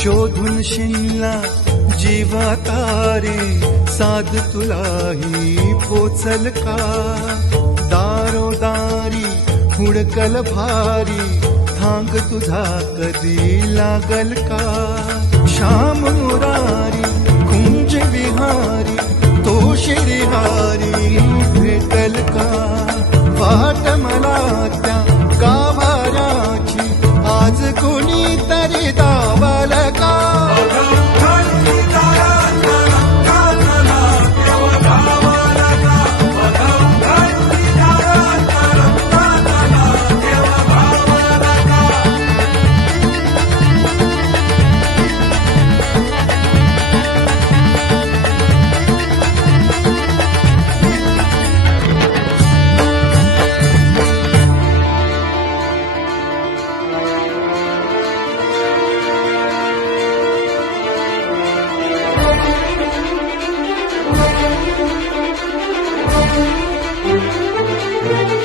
शोधुन शिनला तारे साध तुलाही पोचल का दारो दारी हुडकल भारी थांग तुझा कदी लागल का श्याम मुरारी कुंज विहारी तो शिरिहारी कल का वाट thank you